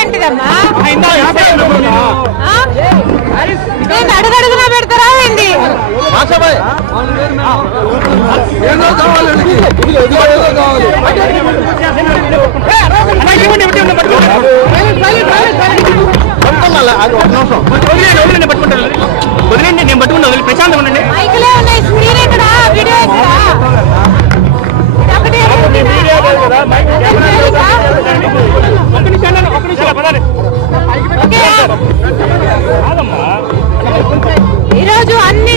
ఏంటిదమ్మా అడుగడుగునా పెడతారా ఏంటి? నేను పట్టుకుంటా ప్రశాంతంగా ఉండండి. మైకులే ఉన్నాయి, స్క్రీన్ ఎక్కడ, వీడియో ఎక్కడ? ఈరోజు అన్ని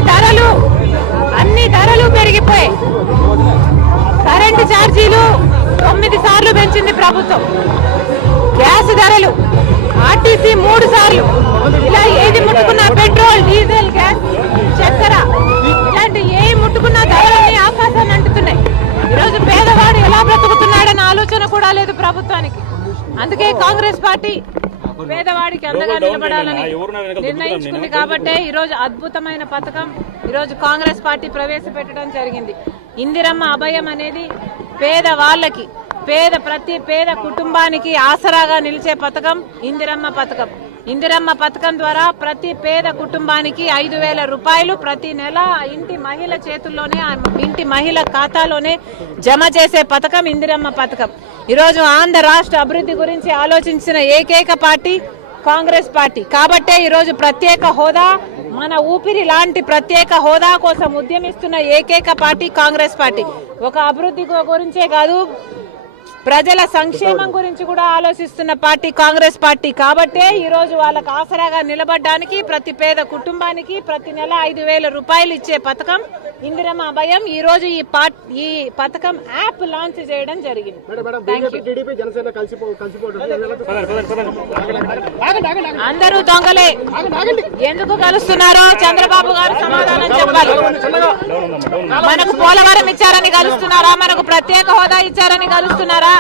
ధరలు పెరిగిపోయాయి. కరెంటు ఛార్జీలు 9 సార్లు పెంచింది ప్రభుత్వం. గ్యాస్ ధరలు ఆర్టీసీ 3 సార్లు. ఇలా ఏది ముట్టుకున్నా పెట్రోల్, డీజిల్, గ్యాస్, చక్కెర ఇలాంటి ఏ ముట్టుకున్నా ధరలన్నీ ఆకాశాన్ని అంటుతున్నాయి. ఈరోజు పేదవాడు ఎలా బ్రతుకుతున్నాడన్న ఆలోచన కూడా లేదు ప్రభుత్వానికి. అందుకే కాంగ్రెస్ పార్టీ పేదవాడికి అండగా నిలబడాలని నిర్ణయించుకుంది. కాబట్టే ఈరోజు అద్భుతమైన పథకం ఈరోజు కాంగ్రెస్ పార్టీ ప్రవేశపెట్టడం జరిగింది. ఇందిరమ్మ అభయం అనేది పేదవాళ్ళకి, ప్రతి పేద కుటుంబానికి ఆసరాగా నిలిచే పథకం ఇందిరమ్మ పథకం. ఇందిరమ్మ పథకం ద్వారా ప్రతి పేద కుటుంబానికి 5,000 రూపాయలు ప్రతి నెల ఇంటి మహిళ చేతుల్లోనే, ఇంటి మహిళ ఖాతాలోనే జమ చేసే పథకం ఇందిరమ్మ పథకం. ఈరోజు ఆంధ్ర రాష్ట్ర అభివృద్ధి గురించి ఆలోచించిన ఏకైక పార్టీ కాంగ్రెస్ పార్టీ. కాబట్టే ఈరోజు ప్రత్యేక హోదా, మన ఊపిరి లాంటి ప్రత్యేక హోదా కోసం ఉద్యమిస్తున్న ఏకైక పార్టీ కాంగ్రెస్ పార్టీ. ఒక అభివృద్ధి గురించే కాదు, ప్రజల సంక్షేమం గురించి కూడా ఆలోచిస్తున్న పార్టీ కాంగ్రెస్ పార్టీ. కాబట్టే ఈరోజు వాళ్ళకు ఆసరాగా నిలబడడానికి ప్రతి పేద కుటుంబానికి ప్రతి నెల 5,000 రూపాయలు ఇచ్చే పథకం ఇందిరమ్మ అభయం. ఈ రోజు ఈ పథకం యాప్ లాంచ్ చేయడం జరిగింది. అందరూ దొంగలే, ఎందుకు కలుస్తున్నారో చంద్రబాబు గారు సమాధానం చెప్పాలి. మనకు పోలవరం ఇచ్చారని కలుస్తున్నారా? మనకు ప్రత్యేక హోదా ఇచ్చారని కలుస్తున్నారా?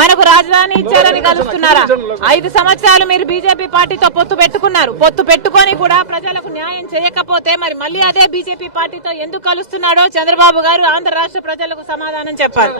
మనకు రాజధాని ఇచ్చారని కలుస్తున్నారా? 5 సంవత్సరాలు మీరు బీజేపీ పార్టీతో పొత్తు పెట్టుకున్నారు. పొత్తు పెట్టుకొని కూడా ప్రజలకు న్యాయం చేయకపోతే మరి మళ్ళీ అదే బీజేపీ పార్టీతో ఎందుకు కలుస్తున్నాడో చంద్రబాబు గారు ఆంధ్ర రాష్ట్ర ప్రజలకు సమాధానం చెప్పాలి.